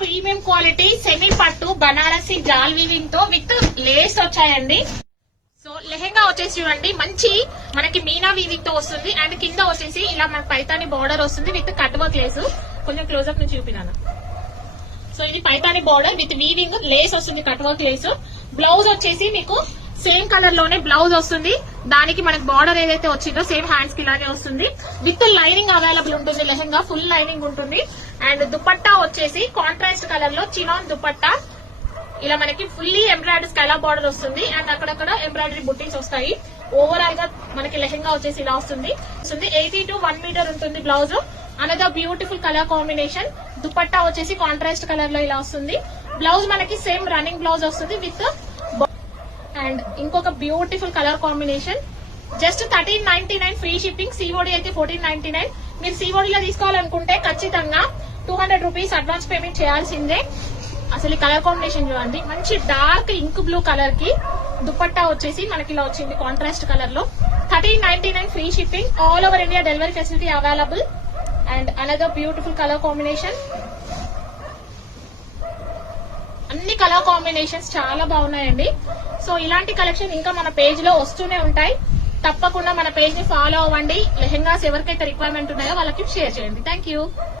Premium quality semi పట్టు బనారసి జాల్ weaving తో విత్ లేస్ వచ్చాయండి. సో లెహెంగా వచ్చేసి చూడండి మంచి మనకి మీనా వీవింగ్ తో వస్తుంది అండ్ కింద వచ్చేసి ఇలా మనకి పైతాని బార్డర్ వస్తుంది విత్ కట్ వర్క్ లేస్. కొంచెం క్లోజ్అప్ నుంచి చూపినాను. సో ఇది Paithani border with weaving lace వస్తుంది, కట్ వర్క్ లేస్. బ్లౌజ్ వచ్చేసి మీకు సేమ్ కలర్ లోనే బ్లౌజ్ వస్తుంది. దానికి మనకి బార్డర్ ఏదైతే వచ్చిందో సేమ్ హ్యాండ్స్ కి ఇలాగే వస్తుంది. విత్ లైనింగ్ అవైలబుల్ ఉంటుంది. లెహెంగా ఫుల్ లైనింగ్ ఉంటుంది. అండ్ దుపట్టా వచ్చేసి కాంట్రాస్ట్ కలర్ లో చినాన్ దుపట్టా. ఇలా మనకి ఫుల్లీ ఎంబ్రాయిడరీ స్కైలా బార్డర్ వస్తుంది అండ్ అక్కడక్కడ ఎంబ్రాయిడరీ బుట్టింగ్స్ వస్తాయి. ఓవరాల్ గా మనకి లెహెంగా వచ్చేసి ఇలా వస్తుంది. 80 to 1 మీటర్ ఉంటుంది blouse. Another beautiful colour combination. Dupatta వచ్చేసి కాంట్రాస్ట్ కలర్ లో ఇలా వస్తుంది. బ్లౌజ్ మనకి సేమ్ రన్నింగ్ బ్లౌజ్ వస్తుంది విత్ అండ్ ఇంకొక beautiful colour combination. Just 1399 free shipping. COD అయితే 1499. మీరు సిఓడి లో తీసుకోవాలనుకుంటే ఖచ్చితంగా 200 రూపీస్ అడ్వాన్స్ పేమెంట్ చేయాల్సిందే. అసలు ఈ కలర్ కాంబినేషన్ చూడండి, మంచి డార్క్ ఇంక్ బ్లూ కలర్ కి దుపట్టా వచ్చేసి మనకి ఇలా వచ్చింది కాంట్రాస్ట్ కలర్ లో. 1399 free shipping. All over India delivery facility available. And another beautiful colour combination. అన్ని కలర్ కాంబినేషన్స్ చాలా బాగున్నాయండి. సో ఇలాంటి కలెక్షన్ ఇంకా మన పేజ్ లో వస్తూనే ఉంటాయి. తప్పకుండా మన పేజ్ ని ఫాలో అవ్వండి. లెహెంగాస్ ఎవరికైతే రిక్వైర్మెంట్ ఉన్నాయో వాళ్ళకి షేర్ చేయండి. Thank you.